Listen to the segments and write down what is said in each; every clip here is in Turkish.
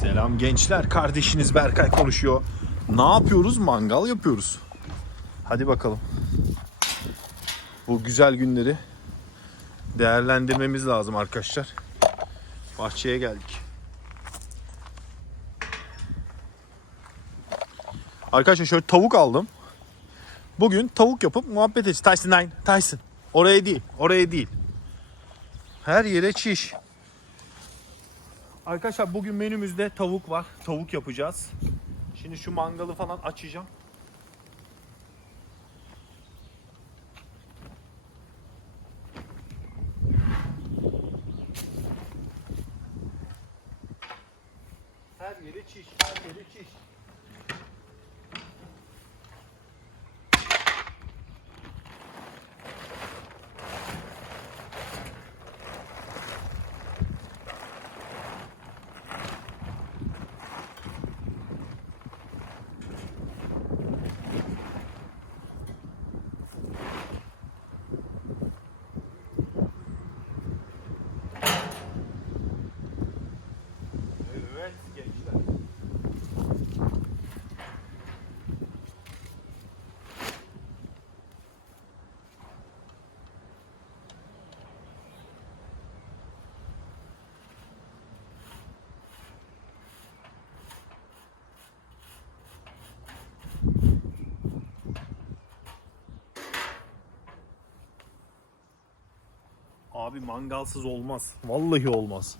Selam gençler. Kardeşiniz Berkay konuşuyor. Ne yapıyoruz? Mangal yapıyoruz. Hadi bakalım. Bu güzel günleri değerlendirmemiz lazım arkadaşlar. Bahçeye geldik. Arkadaşlar şöyle tavuk aldım. Bugün tavuk yapıp muhabbet edeceğiz. Tyson Nine, Tyson. Oraya değil, oraya değil. Her yere çiş. Arkadaşlar bugün menümüzde tavuk var. Tavuk yapacağız. Şimdi şu mangalı falan açacağım. Her yere çiş, her yere çiş. Evet gençler. Abi mangalsız olmaz. Vallahi olmaz.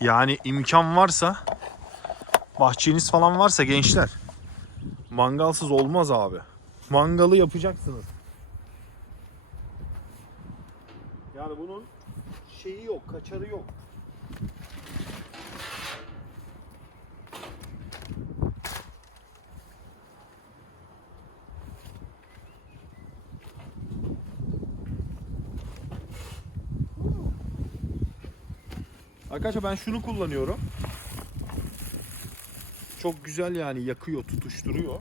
Yani imkan varsa bahçeniz falan varsa gençler mangalsız olmaz abi. Mangalı yapacaksınız. Yani bunun şeyi yok, kaçarı yok. Arkadaşlar ben şunu kullanıyorum. Çok güzel yani yakıyor, tutuşturuyor.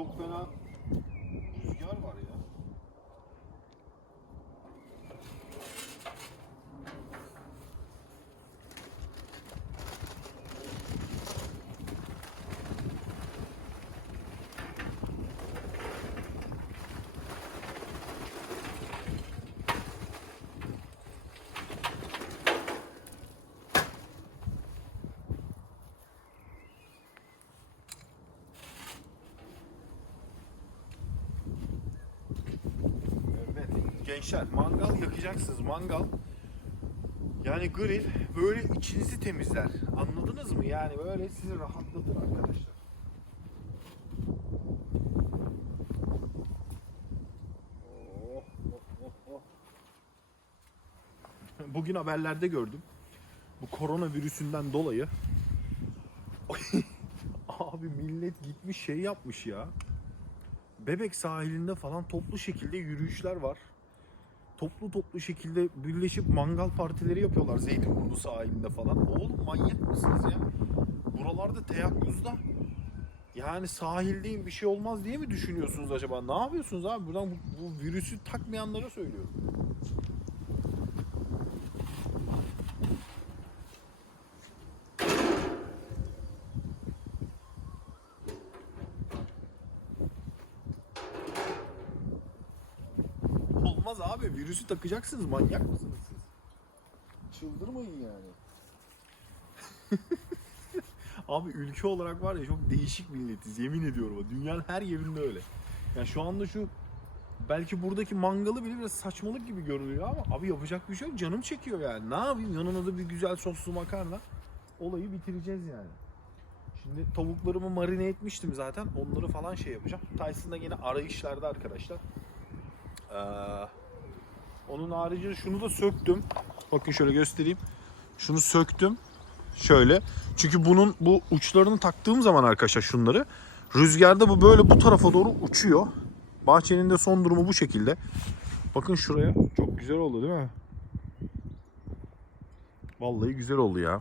Çok fena Gençler mangal yakacaksınız. Mangal yani grill böyle içinizi temizler. Anladınız mı? Yani böyle sizi rahatlatır arkadaşlar. Bugün haberlerde gördüm. Bu koronavirüsünden dolayı abi millet gitmiş şey yapmış ya. Bebek sahilinde falan toplu şekilde yürüyüşler var. Toplu toplu şekilde birleşip mangal partileri yapıyorlar Zeytinburnu sahilinde falan. Oğlum manyak mısınız ya? Buralarda teyakkuzda yani sahildeyim bir şey olmaz diye mi düşünüyorsunuz acaba? Ne yapıyorsunuz abi? Buradan bu, bu virüsü takmayanlara söylüyorum. Olmaz abi. Virüsü takacaksınız. Manyak mısınız siz? Çıldırmayın yani. abi ülke olarak var ya çok değişik milletiz. Yemin ediyorum. Dünyanın her yerinde öyle. Yani şu anda şu belki buradaki mangalı bile biraz saçmalık gibi görünüyor ama abi yapacak bir şey yok. Canım çekiyor yani. Ne yapayım? Yanına da bir güzel soslu makarna. Olayı bitireceğiz yani. Şimdi tavuklarımı marine etmiştim zaten. Onları falan şey yapacağım. Tyson'da yine arayışlarda arkadaşlar. Ee, onun haricinde şunu da söktüm. Bakın şöyle göstereyim. Şunu söktüm. Şöyle. Çünkü bunun bu uçlarını taktığım zaman arkadaşlar şunları rüzgarda bu böyle bu tarafa doğru uçuyor. Bahçenin de son durumu bu şekilde. Bakın şuraya. Çok güzel oldu değil mi? Vallahi güzel oldu ya.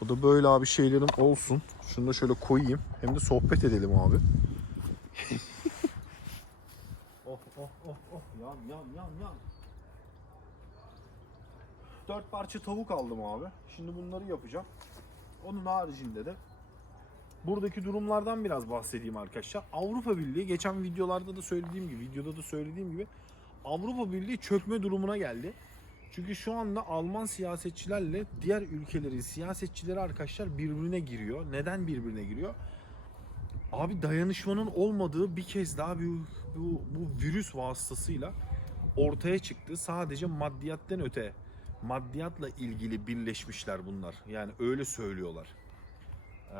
Bu da böyle abi şeylerim olsun. Şunu da şöyle koyayım. Hem de sohbet edelim abi. oh oh oh oh yan yan yan yan. Dört parça tavuk aldım abi. Şimdi bunları yapacağım. Onun haricinde de buradaki durumlardan biraz bahsedeyim arkadaşlar. Avrupa Birliği geçen videolarda da söylediğim gibi, videoda da söylediğim gibi Avrupa Birliği çökme durumuna geldi. Çünkü şu anda Alman siyasetçilerle diğer ülkelerin siyasetçileri arkadaşlar birbirine giriyor. Neden birbirine giriyor? Abi dayanışmanın olmadığı bir kez daha bu, bu, bu virüs vasıtasıyla ortaya çıktı. Sadece maddiyattan öte maddiyatla ilgili birleşmişler bunlar. Yani öyle söylüyorlar. Ee,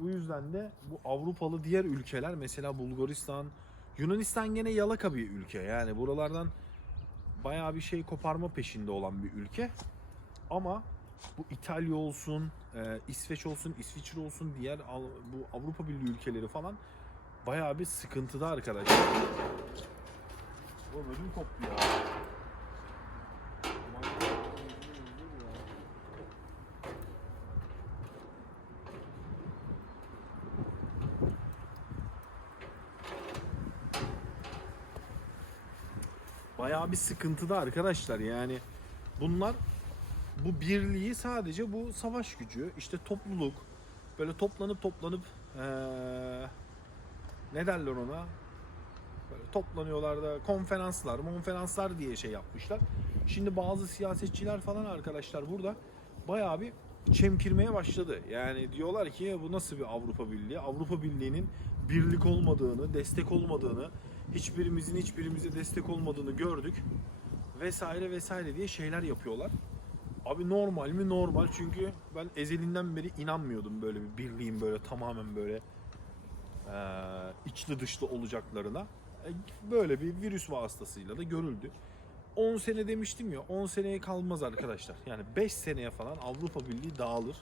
bu yüzden de bu Avrupalı diğer ülkeler mesela Bulgaristan, Yunanistan gene yalaka bir ülke. Yani buralardan bayağı bir şey koparma peşinde olan bir ülke. Ama bu İtalya olsun, e, İsveç olsun, İsviçre olsun, diğer bu Avrupa Birliği ülkeleri falan bayağı bir sıkıntıda arkadaşlar. Oğlum ödüm koptu ya. Bayağı bir sıkıntıda arkadaşlar yani bunlar bu birliği sadece bu savaş gücü işte topluluk böyle toplanıp toplanıp eee, ne derler ona böyle toplanıyorlar da konferanslar konferanslar diye şey yapmışlar. Şimdi bazı siyasetçiler falan arkadaşlar burada bayağı bir çemkirmeye başladı. Yani diyorlar ki bu nasıl bir Avrupa Birliği? Avrupa Birliği'nin birlik olmadığını, destek olmadığını, hiçbirimizin hiçbirimize destek olmadığını gördük vesaire vesaire diye şeyler yapıyorlar. Abi normal mi? Normal. Çünkü ben ezelinden beri inanmıyordum böyle bir birliğin böyle tamamen böyle eee, içli dışlı olacaklarına. E, Böyle bir virüs vasıtasıyla da görüldü. 10 sene demiştim ya 10 seneye kalmaz arkadaşlar. Yani 5 seneye falan Avrupa Birliği dağılır.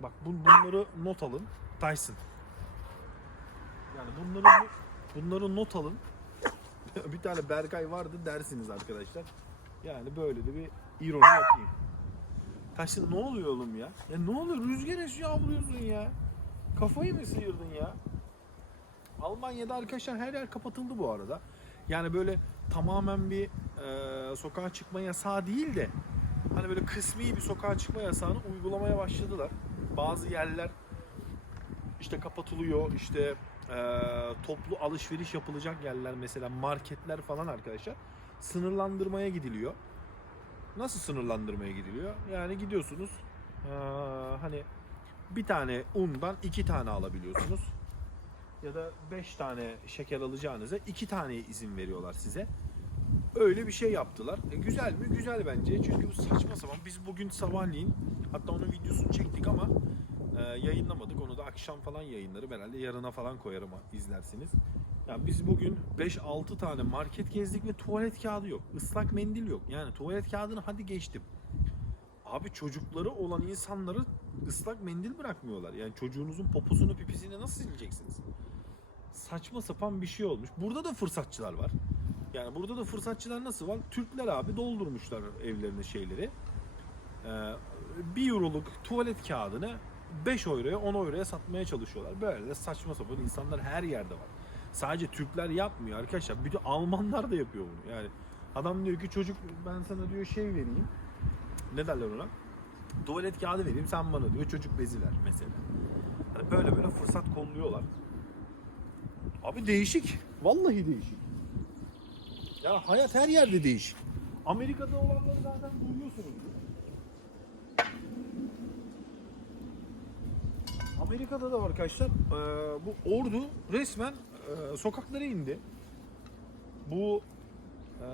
Bak bu- bunları not alın. Tyson. Yani bunları bunları not alın. bir tane Berkay vardı dersiniz arkadaşlar. Yani böyle de bir ironi yapayım. Taşın ne oluyor oğlum ya? Ya ne oluyor? Rüzgar esiyor avlıyorsun ya. Kafayı mı sıyırdın ya? Almanya'da arkadaşlar her yer kapatıldı bu arada. Yani böyle tamamen bir e, sokağa çıkma yasağı değil de hani böyle kısmi bir sokağa çıkma yasağını uygulamaya başladılar. Bazı yerler işte kapatılıyor işte e, toplu alışveriş yapılacak yerler mesela marketler falan arkadaşlar sınırlandırmaya gidiliyor. Nasıl sınırlandırmaya gidiliyor? Yani gidiyorsunuz e, hani bir tane undan iki tane alabiliyorsunuz ya da 5 tane şeker alacağınıza 2 taneye izin veriyorlar size. Öyle bir şey yaptılar. E, güzel mi? Güzel bence. Çünkü bu saçma sapan. Biz bugün sabahleyin hatta onun videosunu çektik ama e, yayınlamadık. Onu da akşam falan yayınlarım herhalde. Yarına falan koyarım izlersiniz. Ya biz bugün 5-6 tane market gezdik ve tuvalet kağıdı yok. Islak mendil yok. Yani tuvalet kağıdını hadi geçtim. Abi çocukları olan insanları ıslak mendil bırakmıyorlar. Yani çocuğunuzun poposunu pipisini nasıl sileceksiniz? Saçma sapan bir şey olmuş. Burada da fırsatçılar var. Yani burada da fırsatçılar nasıl var? Türkler abi doldurmuşlar evlerine şeyleri. Ee, 1 euroluk tuvalet kağıdını 5 euroya 10 euroya satmaya çalışıyorlar. Böyle de saçma sapan insanlar her yerde var. Sadece Türkler yapmıyor arkadaşlar. Bütün Almanlar da yapıyor bunu. Yani adam diyor ki çocuk ben sana diyor şey vereyim. Ne derler ona? Tuvalet kağıdı vereyim sen bana diyor çocuk bezi ver mesela. Hani böyle böyle fırsat kolluyorlar. Abi değişik. Vallahi değişik. Ya hayat her yerde değişik. Amerika'da olanları zaten duyuyorsunuz. Amerika'da da var arkadaşlar. Ee, bu ordu resmen e, sokaklara indi. Bu e,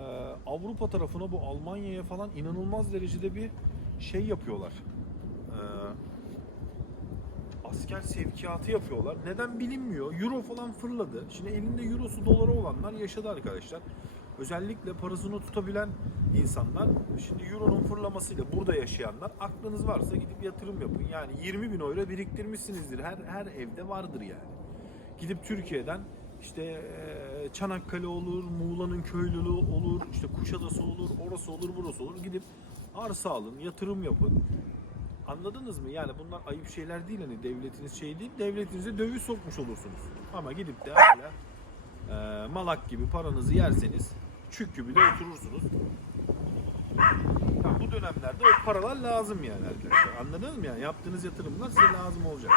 Avrupa tarafına, bu Almanya'ya falan inanılmaz derecede bir şey yapıyorlar. Ee, asker sevkiyatı yapıyorlar. Neden bilinmiyor. Euro falan fırladı. Şimdi elinde eurosu doları olanlar yaşadı arkadaşlar. Özellikle parasını tutabilen insanlar şimdi euronun fırlamasıyla burada yaşayanlar aklınız varsa gidip yatırım yapın. Yani 20 bin euro biriktirmişsinizdir. Her, her evde vardır yani. Gidip Türkiye'den işte eee, Çanakkale olur, Muğla'nın köylülüğü olur, işte Kuşadası olur, orası olur, burası olur. Gidip arsa alın, yatırım yapın. Anladınız mı? Yani bunlar ayıp şeyler değil hani devletiniz şey değil. Devletinize döviz sokmuş olursunuz. Ama gidip de hala eee, malak gibi paranızı yerseniz çük gibi de oturursunuz. Ha, bu dönemlerde o paralar lazım yani arkadaşlar. Anladınız mı yani? Yaptığınız yatırımlar size lazım olacak.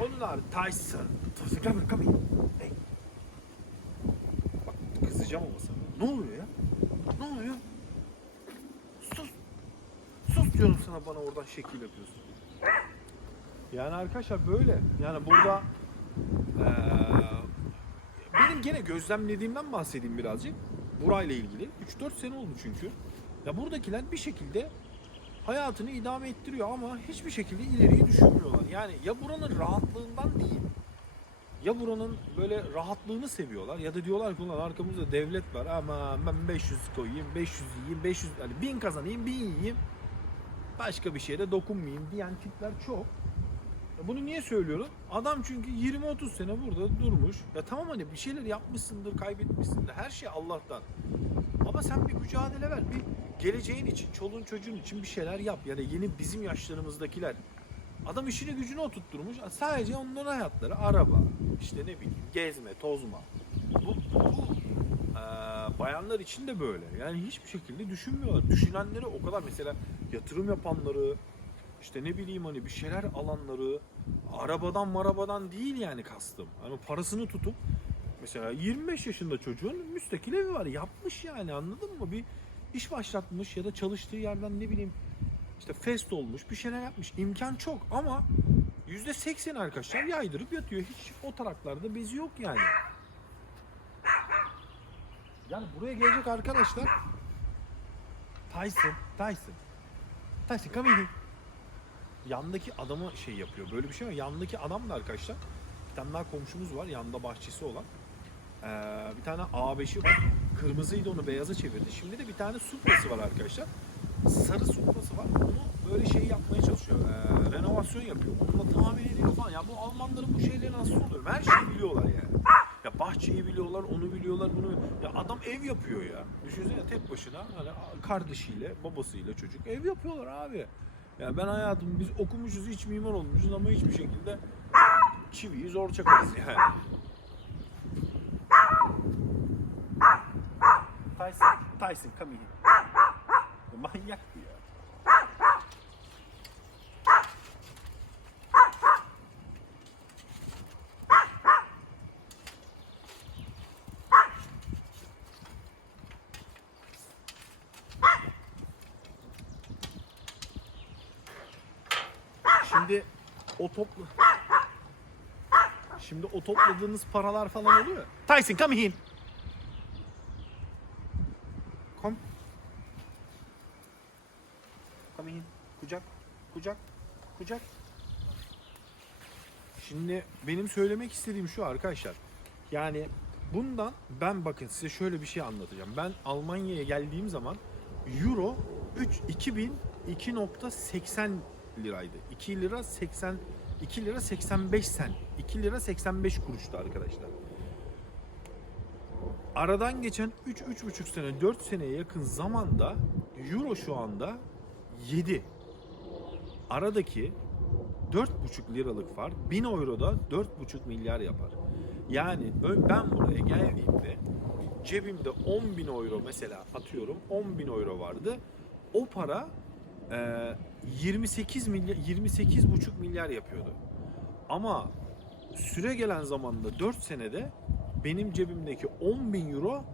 Onun harici Tyson. Tyson come here. Hey. Bak kızacağım ama sana. Ne oluyor ya? Ne oluyor? Sus. Sus diyorum sana bana oradan şekil yapıyorsun. Yani arkadaşlar böyle. Yani burada eee, benim gene gözlemlediğimden bahsedeyim birazcık. Burayla ilgili. 3-4 sene oldu çünkü. Ya buradakiler bir şekilde hayatını idame ettiriyor ama hiçbir şekilde ileriyi düşünmüyorlar. Yani ya buranın rahatlığından değil. Ya buranın böyle rahatlığını seviyorlar ya da diyorlar ki ulan arkamızda devlet var ama ben 500 koyayım, 500 yiyeyim, 500 hani 1000 kazanayım, 1000 yiyeyim. Başka bir şeye de dokunmayayım diyen tipler çok. Bunu niye söylüyorum? Adam çünkü 20-30 sene burada durmuş. Ya tamam hani bir şeyler yapmışsındır, kaybetmişsindir. Her şey Allah'tan. Ama sen bir mücadele ver. Bir geleceğin için, çoluğun çocuğun için bir şeyler yap. Yani yeni bizim yaşlarımızdakiler. Adam işini gücünü oturtturmuş. Sadece onların hayatları araba, işte ne bileyim gezme, tozma. Bu, bu eee, bayanlar için de böyle. Yani hiçbir şekilde düşünmüyorlar. Düşünenleri o kadar mesela yatırım yapanları, işte ne bileyim hani bir şeyler alanları, arabadan marabadan değil yani kastım. Hani parasını tutup mesela 25 yaşında çocuğun müstakil evi var. Yapmış yani anladın mı? Bir iş başlatmış ya da çalıştığı yerden ne bileyim işte fest olmuş bir şeyler yapmış. İmkan çok ama %80 arkadaşlar yaydırıp yatıyor. Hiç o taraklarda bezi yok yani. Yani buraya gelecek arkadaşlar Tyson, Tyson. Tyson come here. Yandaki adama şey yapıyor. Böyle bir şey var. Yandaki adam da arkadaşlar bir tane daha komşumuz var. Yanında bahçesi olan. Ee, bir tane A5'i var. Kırmızıydı onu beyaza çevirdi. Şimdi de bir tane Supra'sı var arkadaşlar. Sarı Supra'sı var. Onu böyle şey yapmaya çalışıyor. Ee, renovasyon yapıyor. Onunla tamir ediyor falan. Ya bu Almanların bu şeyleri nasıl oluyor? Her şeyi biliyorlar yani. Ya bahçeyi biliyorlar, onu biliyorlar, bunu Ya adam ev yapıyor ya. Düşünsene tek başına hani kardeşiyle, babasıyla çocuk ev yapıyorlar abi. Ya ben hayatım biz okumuşuz, iç mimar olmuşuz ama hiçbir şekilde çiviyi zor çakarız yani. Tyson, come here. Manyak bu ya. Şimdi o topla... Şimdi o topladığınız paralar falan oluyor. ya. Tyson come here. Şimdi benim söylemek istediğim şu arkadaşlar. Yani bundan ben bakın size şöyle bir şey anlatacağım. Ben Almanya'ya geldiğim zaman Euro 3 2000 2.80 liraydı. 2 lira 80 2 lira 85 sen. 2 lira 85 kuruştu arkadaşlar. aradan geçen 3-3,5 sene, 4 seneye yakın zamanda Euro şu anda 7. Aradaki 4,5 liralık fark 1000 euroda 4,5 milyar yapar. Yani ben buraya geldiğimde cebimde 10 bin euro mesela atıyorum 10 bin euro vardı. O para e, 28 milyar 28,5 milyar yapıyordu. Ama süre gelen zamanda 4 senede benim cebimdeki 10 bin euro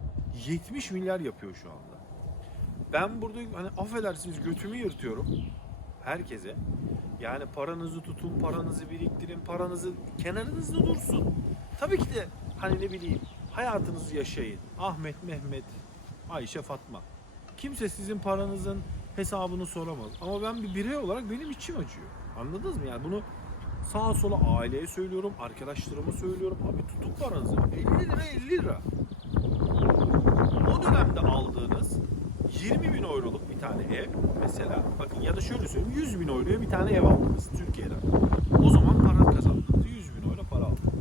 70 milyar yapıyor şu anda. Ben burada hani affedersiniz götümü yırtıyorum herkese. Yani paranızı tutun, paranızı biriktirin, paranızı kenarınızda dursun. Tabii ki de hani ne bileyim hayatınızı yaşayın. Ahmet, Mehmet, Ayşe, Fatma. Kimse sizin paranızın hesabını soramaz. Ama ben bir birey olarak benim içim acıyor. Anladınız mı? Yani bunu sağa sola aileye söylüyorum, arkadaşlarıma söylüyorum. Abi tutun paranızı. 50 lira 50 lira. O dönemde aldığınız 20 bin euroluk tane ev mesela bakın ya da şöyle söyleyeyim 100 bin euroya bir tane ev aldınız Türkiye'den. O zaman para kazandınız 100 bin euro para aldınız.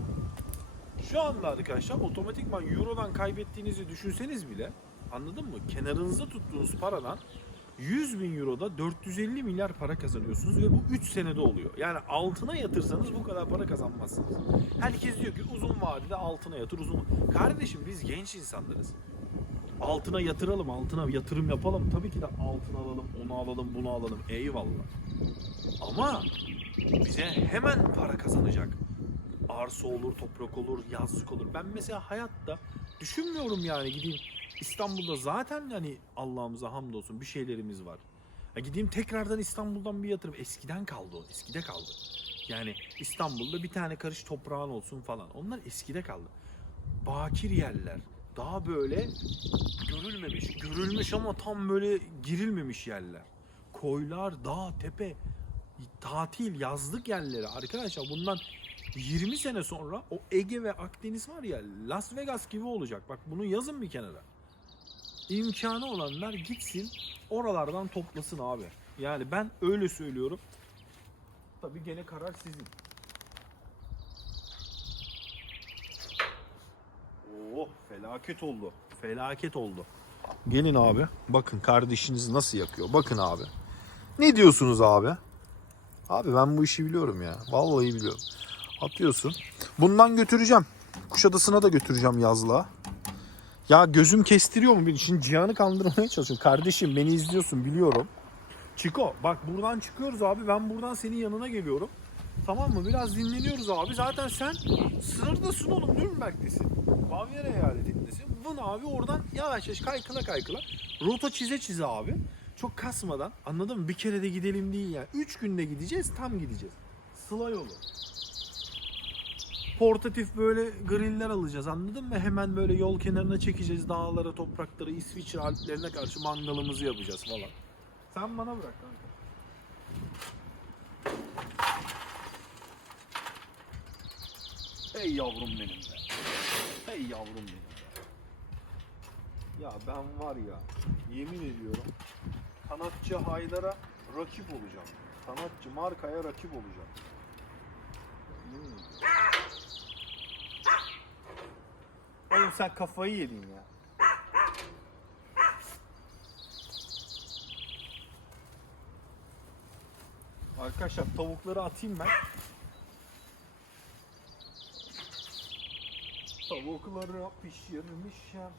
Şu anda arkadaşlar otomatikman Euro'dan kaybettiğinizi düşünseniz bile anladın mı? Kenarınızda tuttuğunuz paradan 100 bin Euro'da 450 milyar para kazanıyorsunuz ve bu 3 senede oluyor. Yani altına yatırsanız bu kadar para kazanmazsınız. Herkes diyor ki uzun vadede altına yatır uzun. Kardeşim biz genç insanlarız. Altına yatıralım, altına yatırım yapalım. Tabii ki de altın alalım, onu alalım, bunu alalım. Eyvallah. Ama bize hemen para kazanacak. Arsa olur, toprak olur, yazlık olur. Ben mesela hayatta düşünmüyorum yani gideyim İstanbul'da zaten hani Allah'ımıza hamdolsun bir şeylerimiz var. Ya gideyim tekrardan İstanbul'dan bir yatırım. Eskiden kaldı o, eskide kaldı. Yani İstanbul'da bir tane karış toprağın olsun falan. Onlar eskide kaldı. Bakir yerler, daha böyle görülmemiş, görülmüş ama tam böyle girilmemiş yerler. Koylar, dağ, tepe, tatil, yazlık yerleri. Arkadaşlar bundan 20 sene sonra o Ege ve Akdeniz var ya Las Vegas gibi olacak. Bak bunu yazın bir kenara. İmkanı olanlar gitsin oralardan toplasın abi. Yani ben öyle söylüyorum. Tabii gene karar sizin. Oh felaket oldu. Felaket oldu. Gelin abi. Bakın kardeşiniz nasıl yakıyor. Bakın abi. Ne diyorsunuz abi? Abi ben bu işi biliyorum ya. Vallahi biliyorum. Atıyorsun. Bundan götüreceğim. Kuşadası'na da götüreceğim yazlığa. Ya gözüm kestiriyor mu beni? Şimdi Cihan'ı kandırmaya çalışıyorum. Kardeşim beni izliyorsun biliyorum. Çiko bak buradan çıkıyoruz abi. Ben buradan senin yanına geliyorum. Tamam mı? Biraz dinleniyoruz abi. Zaten sen sınırdasın oğlum. Nürnberg'desin. Bavyera eyaletindesin. Vın abi oradan yavaş yavaş kaykıla kaykıla. Rota çize çize abi. Çok kasmadan anladın mı? Bir kere de gidelim değil yani. Üç günde gideceğiz tam gideceğiz. Sıla yolu. Portatif böyle griller alacağız anladın mı? Hemen böyle yol kenarına çekeceğiz dağlara, topraklara, İsviçre Alplerine karşı mangalımızı yapacağız falan. Sen bana bırak kanka. Hey yavrum benim be. Hey yavrum benim be. Ya ben var ya yemin ediyorum kanatçı Haydar'a rakip olacağım. Kanatçı markaya rakip olacağım. Ediyorum. Oğlum sen kafayı yedin ya. Arkadaşlar tavukları atayım ben. Tavukları pişirmişler.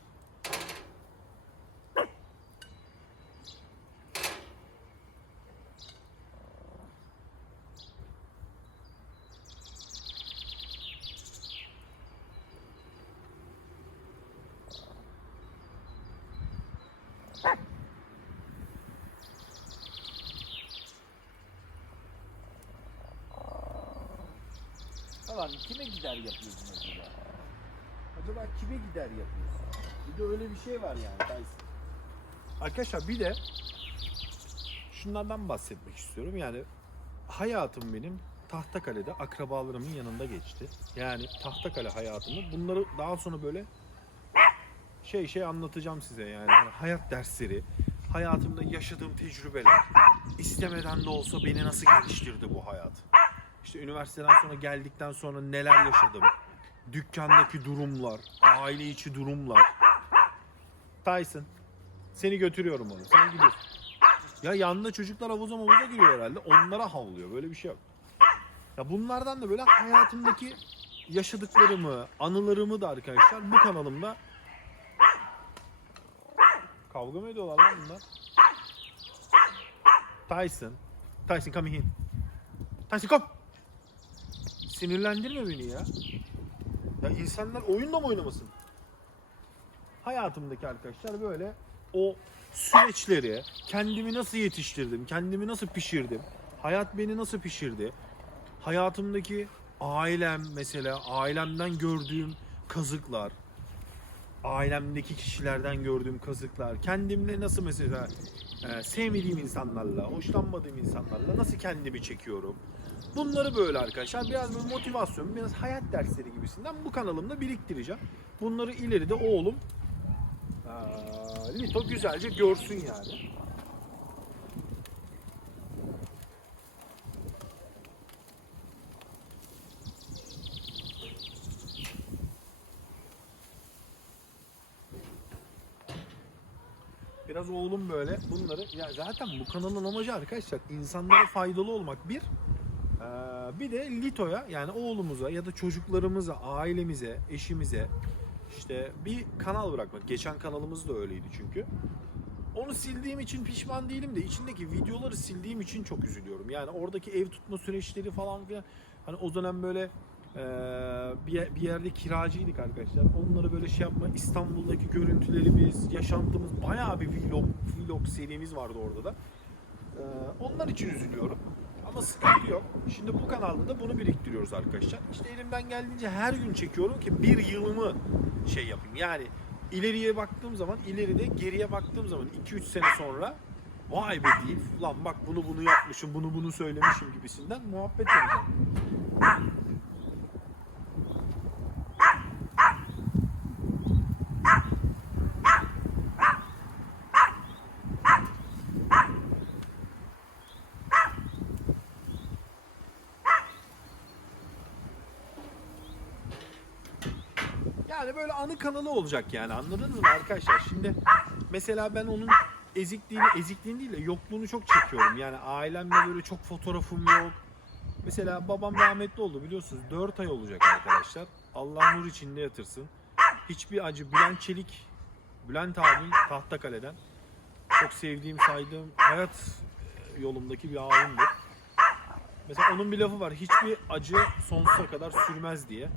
Falan kime gider yapıyorsun acaba? Acaba kime gider yapıyorsun? Bir de öyle bir şey var yani Tyson. Arkadaşlar bir de şunlardan bahsetmek istiyorum. Yani hayatım benim Tahtakale'de akrabalarımın yanında geçti. Yani Tahtakale hayatımı bunları daha sonra böyle şey şey anlatacağım size yani Hani hayat dersleri, hayatımda yaşadığım tecrübeler, istemeden de olsa beni nasıl geliştirdi bu hayat. İşte üniversiteden sonra geldikten sonra neler yaşadım. Dükkandaki durumlar, aile içi durumlar. Tyson. Seni götürüyorum onu. Sen gidiyorsun. Ya yanında çocuklar havuza havuza giriyor herhalde. Onlara havlıyor. Böyle bir şey yok. Ya bunlardan da böyle hayatımdaki yaşadıklarımı, anılarımı da arkadaşlar bu kanalımda kavga mı ediyorlar lan bunlar? Tyson. Tyson come in. Tyson come. Sinirlendirme beni ya. Ya insanlar oyunda mı oynamasın? Hayatımdaki arkadaşlar böyle o süreçleri, kendimi nasıl yetiştirdim, kendimi nasıl pişirdim, hayat beni nasıl pişirdi, hayatımdaki ailem mesela, ailemden gördüğüm kazıklar, ailemdeki kişilerden gördüğüm kazıklar, kendimle nasıl mesela e, sevmediğim insanlarla, hoşlanmadığım insanlarla nasıl kendimi çekiyorum. Bunları böyle arkadaşlar biraz böyle motivasyon, biraz hayat dersleri gibisinden bu kanalımda biriktireceğim. Bunları ileride oğlum Lito güzelce görsün yani. Biraz oğlum böyle bunları ya zaten bu kanalın amacı arkadaşlar insanlara faydalı olmak bir bir de Lito'ya yani oğlumuza ya da çocuklarımıza, ailemize, eşimize işte bir kanal bırakmak. Geçen kanalımız da öyleydi çünkü. Onu sildiğim için pişman değilim de içindeki videoları sildiğim için çok üzülüyorum. Yani oradaki ev tutma süreçleri falan filan. Hani o dönem böyle eee, bir, bir yerde kiracıydık arkadaşlar. Onları böyle şey yapma. İstanbul'daki görüntülerimiz, yaşantımız bayağı bir vlog, vlog serimiz vardı orada da. Eee, onlar için üzülüyorum. Ama sıkıntı yok. Şimdi bu kanalda da bunu biriktiriyoruz arkadaşlar. İşte elimden geldiğince her gün çekiyorum ki bir yılımı şey yapayım. Yani ileriye baktığım zaman, ileride geriye baktığım zaman 2-3 sene sonra vay be deyip lan bak bunu bunu yapmışım, bunu bunu söylemişim gibisinden muhabbet edeceğim. Yani böyle anı kanalı olacak yani anladınız mı arkadaşlar? Şimdi mesela ben onun ezikliğini, ezikliğini değil de yokluğunu çok çekiyorum. Yani ailemle böyle çok fotoğrafım yok. Mesela babam rahmetli oldu biliyorsunuz 4 ay olacak arkadaşlar. Allah nur içinde yatırsın. Hiçbir acı Bülent Çelik, Bülent abim Tahtakale'den çok sevdiğim, saydığım hayat yolumdaki bir abimdir. Mesela onun bir lafı var. Hiçbir acı sonsuza kadar sürmez diye.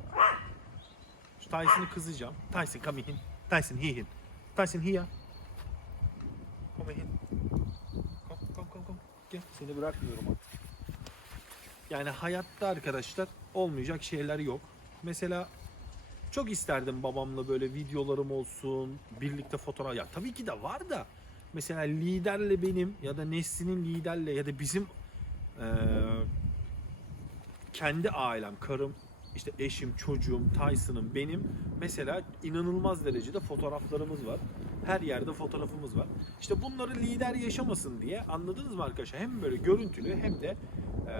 Tyson'ı kızacağım. Tyson come in. Tyson here. in. Tyson here. Come in. Kom kom kom kom. Gel seni bırakmıyorum artık. Yani hayatta arkadaşlar olmayacak şeyler yok. Mesela çok isterdim babamla böyle videolarım olsun, birlikte fotoğraf. Ya tabii ki de var da. Mesela liderle benim ya da Nesli'nin liderle ya da bizim eee, kendi ailem, karım, işte eşim, çocuğum, Tyson'ım, benim mesela inanılmaz derecede fotoğraflarımız var. Her yerde fotoğrafımız var. İşte bunları lider yaşamasın diye anladınız mı arkadaşlar? Hem böyle görüntülü hem de e,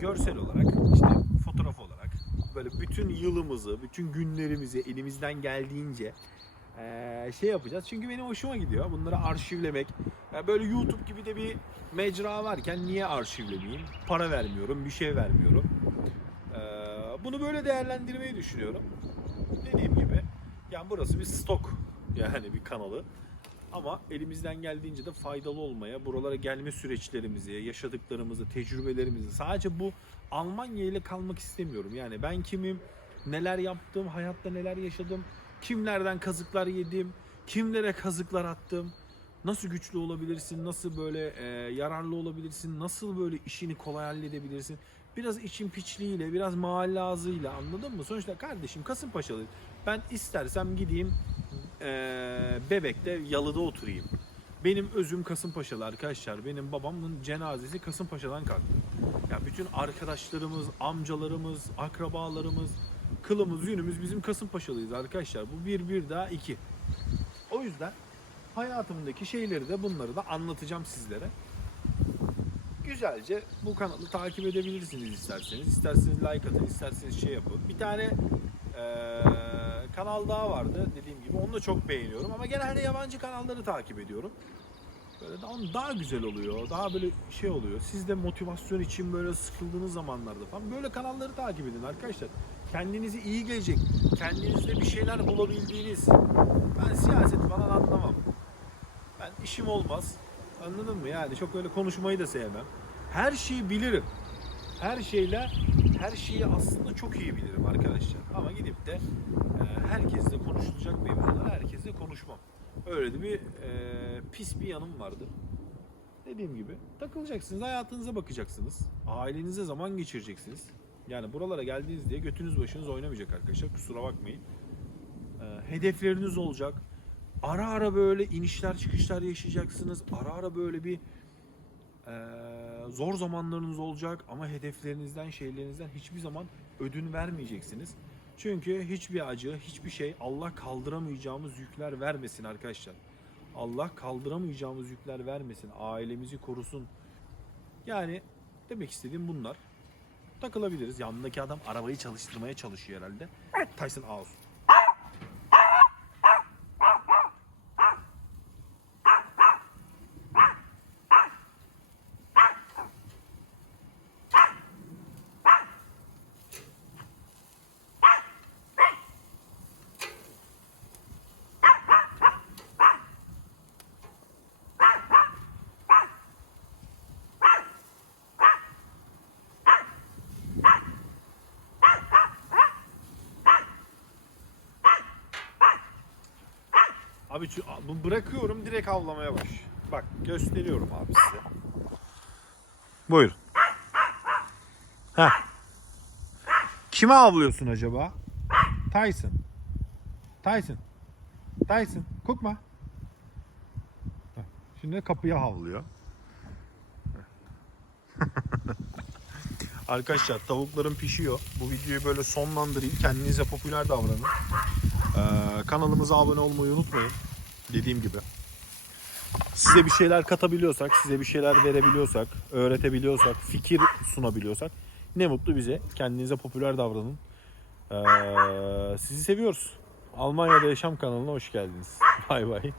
görsel olarak işte fotoğraf olarak böyle bütün yılımızı, bütün günlerimizi elimizden geldiğince e, şey yapacağız. Çünkü benim hoşuma gidiyor bunları arşivlemek. Ya böyle YouTube gibi de bir mecra varken niye arşivlemeyeyim? Para vermiyorum, bir şey vermiyorum. Bunu böyle değerlendirmeyi düşünüyorum. Dediğim gibi yani burası bir stok yani bir kanalı. Ama elimizden geldiğince de faydalı olmaya, buralara gelme süreçlerimizi, yaşadıklarımızı, tecrübelerimizi sadece bu Almanya ile kalmak istemiyorum. Yani ben kimim, neler yaptım, hayatta neler yaşadım, kimlerden kazıklar yedim, kimlere kazıklar attım, nasıl güçlü olabilirsin, nasıl böyle e, yararlı olabilirsin, nasıl böyle işini kolay halledebilirsin. Biraz için piçliğiyle, biraz mahalle ağzıyla anladın mı? Sonuçta kardeşim Kasımpaşalıyım. Ben istersem gideyim e, Bebek'te yalıda oturayım. Benim özüm Kasımpaşalı arkadaşlar. Benim babamın cenazesi Kasımpaşa'dan kalktı. Ya bütün arkadaşlarımız, amcalarımız, akrabalarımız, kılımız, yünümüz bizim Kasımpaşalıyız arkadaşlar. Bu bir bir daha iki. O yüzden hayatımdaki şeyleri de bunları da anlatacağım sizlere. Güzelce bu kanalı takip edebilirsiniz isterseniz. İsterseniz like atın, isterseniz şey yapın. Bir tane Ee, kanal daha vardı dediğim gibi. Onu da çok beğeniyorum ama genelde yabancı kanalları takip ediyorum. Böyle daha, daha güzel oluyor. Daha böyle şey oluyor. Siz de motivasyon için böyle sıkıldığınız zamanlarda falan böyle kanalları takip edin arkadaşlar. Kendinizi iyi gelecek, kendinizde bir şeyler bulabildiğiniz. Ben siyaset falan anlamam. Ben işim olmaz. Anladın mı? Yani çok öyle konuşmayı da sevmem. Her şeyi bilirim. Her şeyle her şeyi aslında çok iyi bilirim arkadaşlar. Ama gidip de e, herkesle konuşulacak mevzular herkesle konuşmam. Öyle de bir e, pis bir yanım vardı. Dediğim gibi takılacaksınız, hayatınıza bakacaksınız. Ailenize zaman geçireceksiniz. Yani buralara geldiğiniz diye götünüz başınız oynamayacak arkadaşlar. Kusura bakmayın. E, hedefleriniz olacak. Ara ara böyle inişler çıkışlar yaşayacaksınız. Ara ara böyle bir e, zor zamanlarınız olacak ama hedeflerinizden, şeylerinizden hiçbir zaman ödün vermeyeceksiniz. Çünkü hiçbir acı, hiçbir şey Allah kaldıramayacağımız yükler vermesin arkadaşlar. Allah kaldıramayacağımız yükler vermesin. Ailemizi korusun. Yani demek istediğim bunlar. Takılabiliriz. Yanındaki adam arabayı çalıştırmaya çalışıyor herhalde. Tyson ağız. Abi bu bırakıyorum direkt avlamaya baş. Bak gösteriyorum abi size. Buyur. Heh. Kime avlıyorsun acaba? Tyson. Tyson. Tyson. Kokma. Şimdi kapıya havlıyor. Arkadaşlar tavuklarım pişiyor. Bu videoyu böyle sonlandırayım. Kendinize popüler davranın. Ee, kanalımıza abone olmayı unutmayın. Dediğim gibi. Size bir şeyler katabiliyorsak, size bir şeyler verebiliyorsak, öğretebiliyorsak, fikir sunabiliyorsak ne mutlu bize. Kendinize popüler davranın. Ee, sizi seviyoruz. Almanya'da Yaşam kanalına hoş geldiniz. Bay bay.